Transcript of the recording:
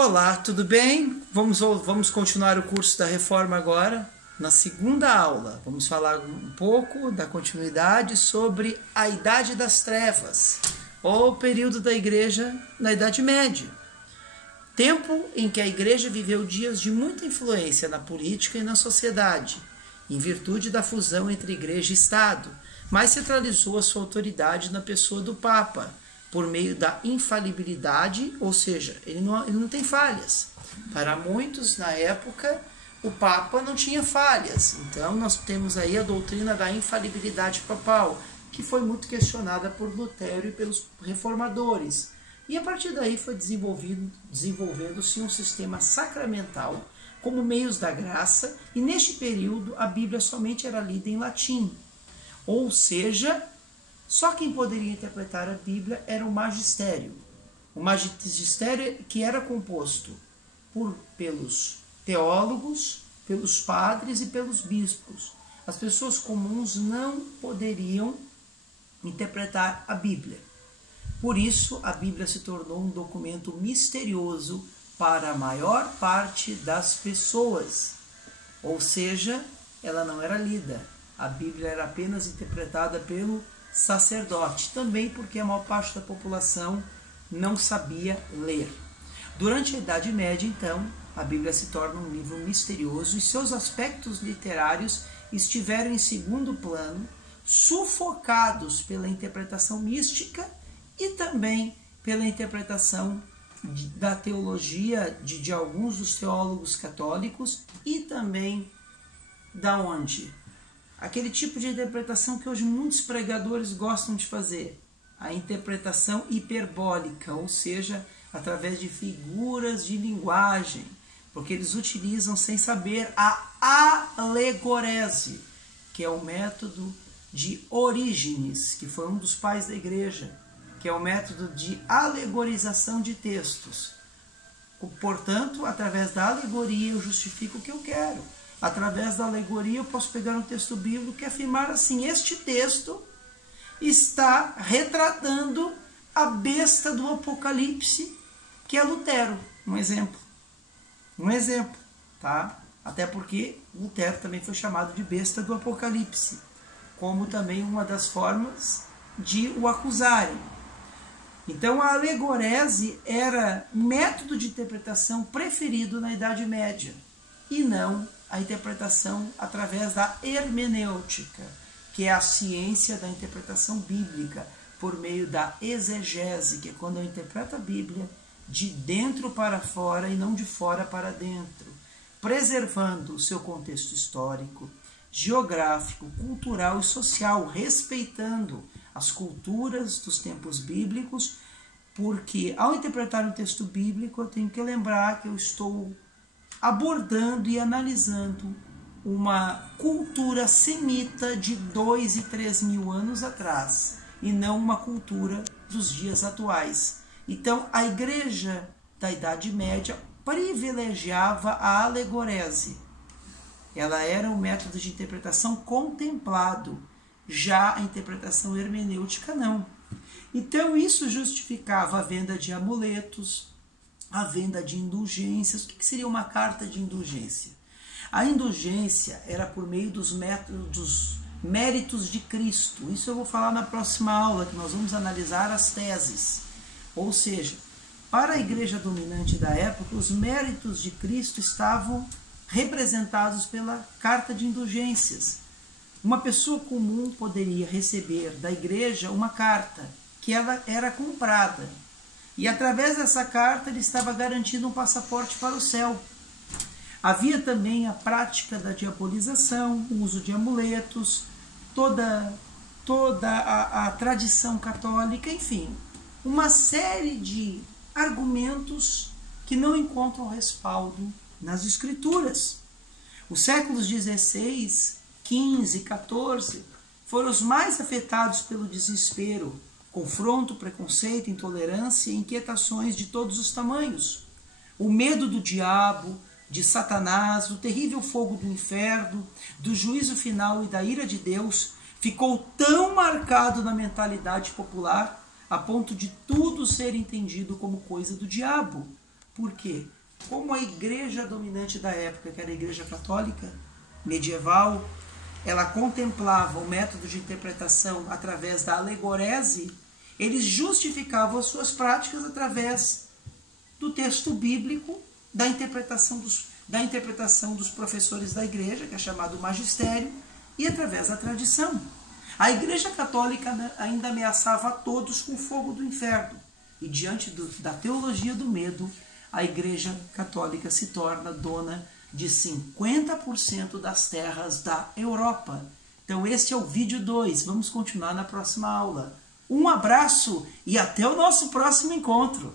Olá, tudo bem? Vamos continuar o curso da Reforma agora. Na segunda aula, vamos falar um pouco da continuidade sobre a Idade das Trevas, ou período da Igreja na Idade Média. Tempo em que a Igreja viveu dias de muita influência na política e na sociedade, em virtude da fusão entre Igreja e Estado, mas centralizou a sua autoridade na pessoa do Papa, por meio da infalibilidade, ou seja, ele não tem falhas. Para muitos, na época, o Papa não tinha falhas. Então, nós temos aí a doutrina da infalibilidade papal, que foi muito questionada por Lutero e pelos reformadores. E a partir daí foi desenvolvendo-se um sistema sacramental como meios da graça, e neste período a Bíblia somente era lida em latim. Ou seja, só quem poderia interpretar a Bíblia era o magistério. O magistério que era composto pelos teólogos, pelos padres e pelos bispos. As pessoas comuns não poderiam interpretar a Bíblia. Por isso, a Bíblia se tornou um documento misterioso para a maior parte das pessoas. Ou seja, ela não era lida. A Bíblia era apenas interpretada pelo sacerdote, também porque a maior parte da população não sabia ler. Durante a Idade Média, então, a Bíblia se torna um livro misterioso e seus aspectos literários estiveram em segundo plano, sufocados pela interpretação mística e também pela interpretação da teologia de alguns dos teólogos católicos e também da onde? Aquele tipo de interpretação que hoje muitos pregadores gostam de fazer, a interpretação hiperbólica, ou seja, através de figuras de linguagem, porque eles utilizam sem saber a alegorese, que é o método de Orígenes, que foi um dos pais da igreja, que é o método de alegorização de textos. Portanto, através da alegoria eu justifico o que eu quero. Através da alegoria eu posso pegar um texto bíblico e afirmar assim: este texto está retratando a besta do Apocalipse, que é Lutero. Um exemplo, tá? Até porque Lutero também foi chamado de besta do Apocalipse, como também uma das formas de o acusarem. Então a alegorese era método de interpretação preferido na Idade Média, e não a interpretação através da hermenêutica, que é a ciência da interpretação bíblica, por meio da exegese, que é quando eu interpreto a Bíblia de dentro para fora e não de fora para dentro, preservando o seu contexto histórico, geográfico, cultural e social, respeitando as culturas dos tempos bíblicos, porque ao interpretar um texto bíblico eu tenho que lembrar que eu estou abordando e analisando uma cultura semita de 2 e 3 mil anos atrás, e não uma cultura dos dias atuais. Então, a igreja da Idade Média privilegiava a alegorese. Ela era um método de interpretação contemplado, já a interpretação hermenêutica não. Então, isso justificava a venda de amuletos, a venda de indulgências. O que seria uma carta de indulgência? A indulgência era por meio dos méritos de Cristo. Isso eu vou falar na próxima aula, que nós vamos analisar as teses. Ou seja, para a igreja dominante da época, os méritos de Cristo estavam representados pela carta de indulgências. Uma pessoa comum poderia receber da igreja uma carta que ela era comprada. E através dessa carta ele estava garantindo um passaporte para o céu. Havia também a prática da diabolização, o uso de amuletos, toda a tradição católica, enfim, uma série de argumentos que não encontram respaldo nas Escrituras. Os séculos XVI, XV, XIV foram os mais afetados pelo desespero, confronto, preconceito, intolerância e inquietações de todos os tamanhos. O medo do diabo, de Satanás, do terrível fogo do inferno, do juízo final e da ira de Deus ficou tão marcado na mentalidade popular a ponto de tudo ser entendido como coisa do diabo. Por quê? Como a igreja dominante da época, que era a igreja católica, medieval, ela contemplava o método de interpretação através da alegorese, eles justificavam as suas práticas através do texto bíblico, da interpretação dos professores da igreja, que é chamado magistério, e através da tradição. A igreja católica ainda ameaçava a todos com o fogo do inferno. E diante da teologia do medo, a igreja católica se torna dona de 50% das terras da Europa. Então esse é o vídeo 2. Vamos continuar na próxima aula. Um abraço e até o nosso próximo encontro.